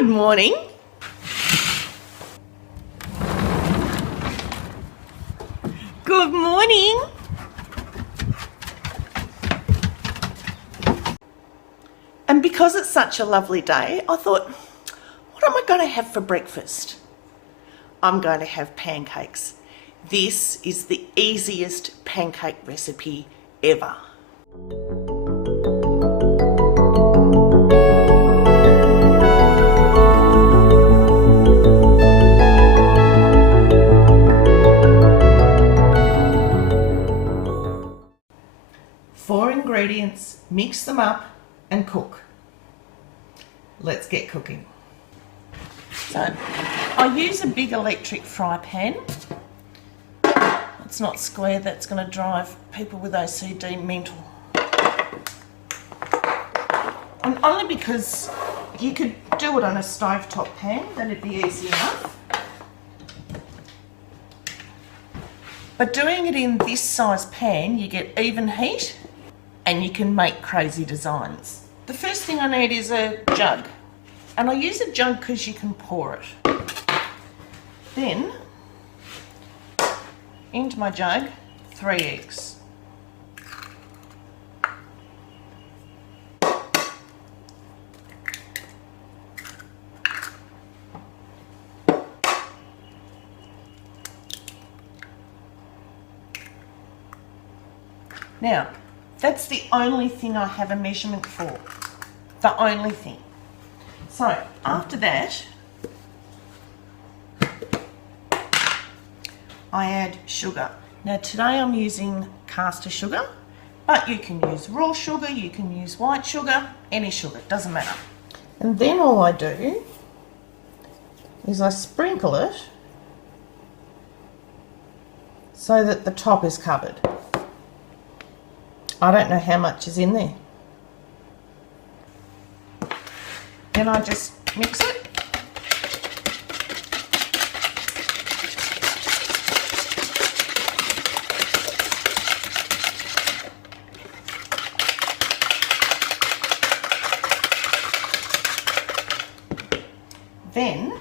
Good morning. Good morning. And because it's such a lovely day, I thought, what am I going to have for breakfast? I'm going to have pancakes. This is the easiest pancake recipe ever. Four ingredients, mix them up and cook. Let's get cooking. So I use a big electric fry pan. It's not square, that's going to drive people with OCD mental. And only because you could do it on a stovetop pan, that'd be easy enough. But doing it in this size pan, you get even heat and you can make crazy designs. The first thing I need is a jug. And I use a jug because you can pour it. Then, into my jug, 3 eggs. Now, that's the only thing I have a measurement for. The only thing. So, after that, I add sugar. Now today I'm using caster sugar, but you can use raw sugar, you can use white sugar, any sugar, doesn't matter. And then all I do is I sprinkle it so that the top is covered. I don't know how much is in there. Then I just mix it. Then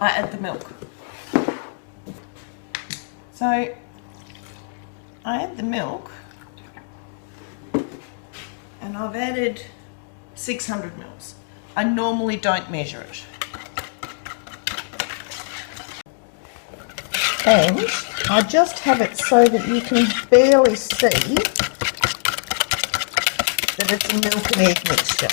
I add the milk. So I add the milk and I've added 600 mils. I normally don't measure it. And I just have it so that you can barely see that it's a milk and egg mixture.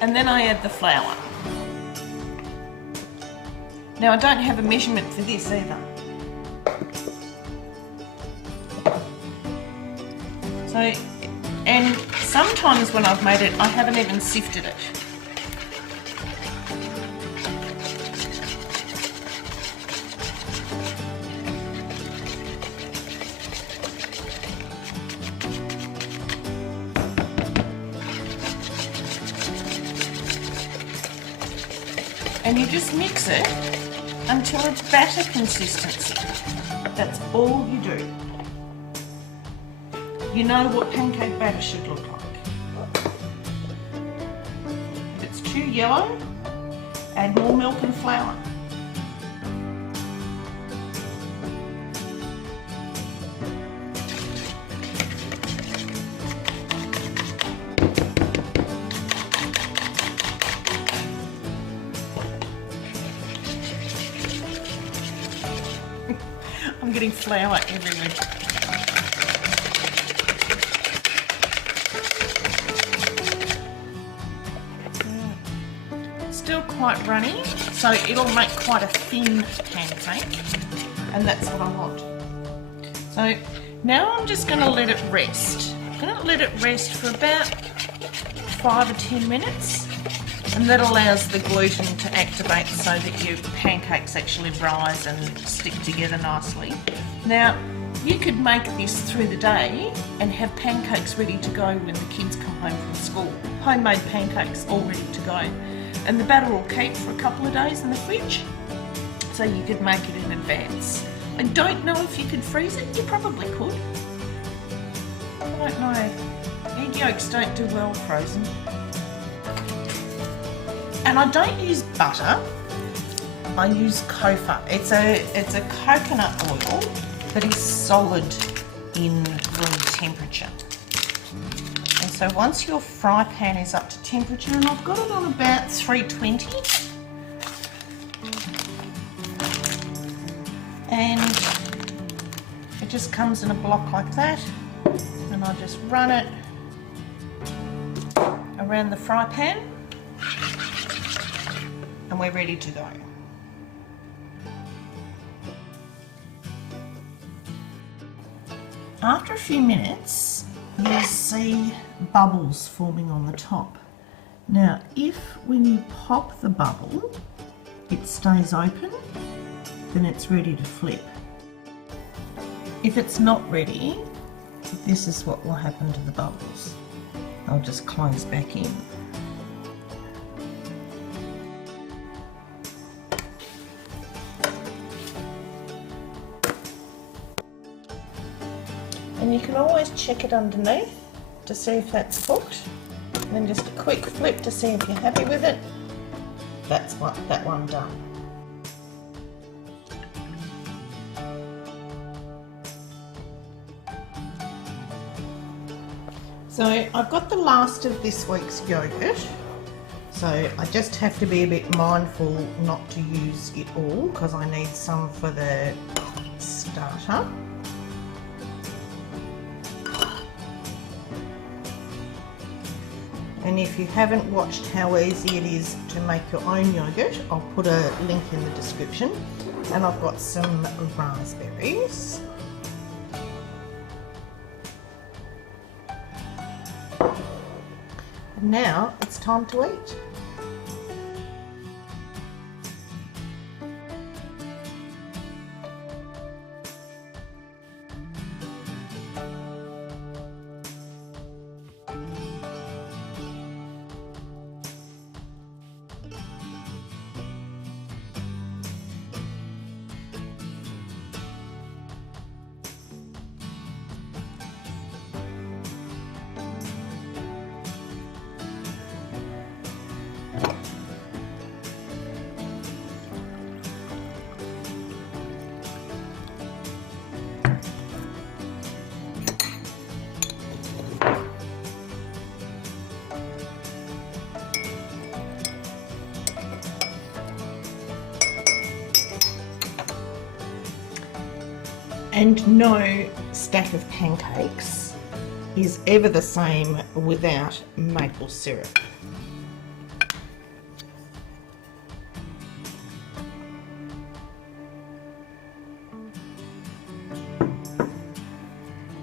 And then I add the flour. Now I don't have a measurement for this either. So, and sometimes when I've made it, I haven't even sifted it. And you just mix it until it's batter consistency. That's all you do. You know what pancake batter should look like. If it's too yellow, add more milk and flour. I'm getting flour everywhere. Still quite runny, so it'll make quite a thin pancake, and that's what I want. So now I'm just going to let it rest. I'm going to let it rest for about 5 or 10 minutes, and that allows the gluten to activate so that your pancakes actually rise and stick together nicely. Now, you could make this through the day and have pancakes ready to go when the kids come home from school. Homemade pancakes all ready to go. And the batter will keep for a couple of days in the fridge. so you could make it in advance. I don't know if you could freeze it. You probably could. I don't know. Egg yolks don't do well frozen. And I don't use butter. I use kofa. It's a coconut oil that is solid in room temperature. And so once your fry pan is up to temperature, and I've got it on about 320, and it just comes in a block like that, and I just run it around the fry pan, and we're ready to go. After a few minutes, you'll see bubbles forming on the top. Now, if when you pop the bubble, it stays open, then it's ready to flip. If it's not ready, this is what will happen to the bubbles. They'll just close back in. And you can always check it underneath to see if that's cooked. And then just a quick flip to see if you're happy with it. That's that one done. So I've got the last of this week's yogurt. So I just have to be a bit mindful not to use it all because I need some for the starter. And if you haven't watched how easy it is to make your own yogurt, I'll put a link in the description. And I've got some raspberries. And now it's time to eat. And no stack of pancakes is ever the same without maple syrup.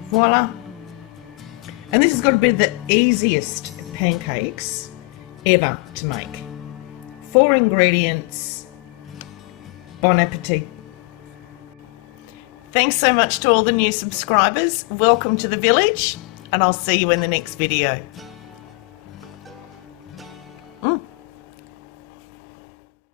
Voila! And this has got to be the easiest pancakes ever to make. 4 ingredients. Bon appetit! Thanks so much to all the new subscribers. Welcome to the village, and I'll see you in the next video.